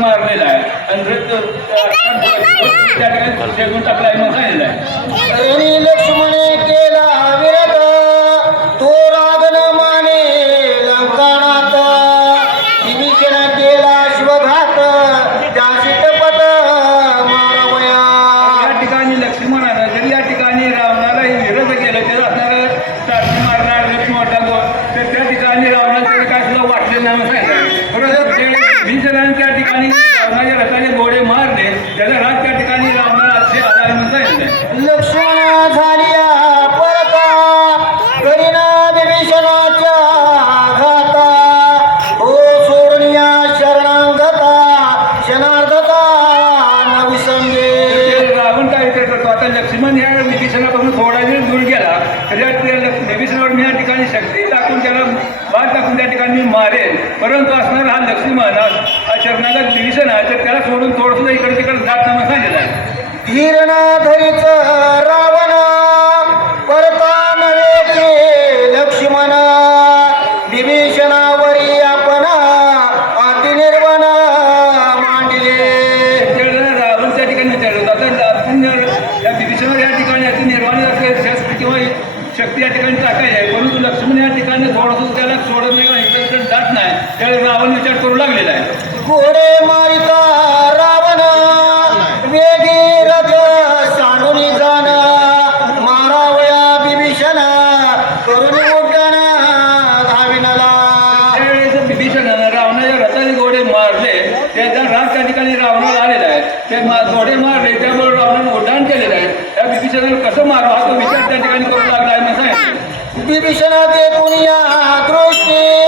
मारलेला आहे आणि त्या ठिकाणी फेकून टाकला आहे म्हणून सांगितलं आहे. लक्ष्मणे केला विरत तो रागन माने लंकाणात विभीषण केला शिवघात त्याशी टपत मारवया. या ठिकाणी लक्ष्मणानं जरी या ठिकाणी रावणाला विरोध केलं ते असणारं टाकी मारणार मोठा तर त्या ठिकाणी रावणाला काय सुद्धा वाटले नाही सांगितलं. बरोबर विभीषणाने त्या ठिकाणी रावणाच्या रथाने घोडे मारले त्याचा राग त्या ठिकाणी रावणाला असे आला म्हणून सांगितलं. लक्ष्मण झालिया परता करीना विभीषणाच्या घाता हो सोडनिया शरणागता शनार्धता न विसंगे. रावण काय करतो आता लक्ष्मण ह्या विभीषणापासून थोडा वेळ दूर गेला तर विभीषणावर मी या ठिकाणी शक्ती टाकून त्याला बाण टाकून त्या ठिकाणी मी मारेन परंतु असणार हा लक्ष्मण शरणागत विभीषण आहे तर त्याला सोडून थोडंसं इकडे तिकडे जात नाही सांगितलं आहे. धीरनाधरीच रावण परता नव्हे ते लक्ष्मण विभीषणावरी आपण अति निर्वण मांडले. रावण त्या ठिकाणी विचारलं आता या विभीषणावर या ठिकाणी अति निर्वाण शस्त्र किंवा शक्ती या ठिकाणी टाकायची आहे परंतु लक्ष्मण या ठिकाणी थोडंसं त्याला सोडत नाही इकडे जात नाही त्यावेळी रावण विचार करू लागलेला आहे. घोडे मारिता रावण वेगी रथ सांडून जाण मारावया विभीषण करून उड्डाण धाविनला. त्यावेळेस विभीषणानं रावणाच्या रथाने घोडे मारले त्याचा राग त्या ठिकाणी रावणाला आलेला आहे ते घोडे मारले त्यामुळे रावणाने उड्डाण केलेलं आहे. त्या विभीषणाला कसं मारवा हा तो विचार त्या ठिकाणी करू लागला आहे म्हणून सांगितलं. विभीषण देखून या दृष्टी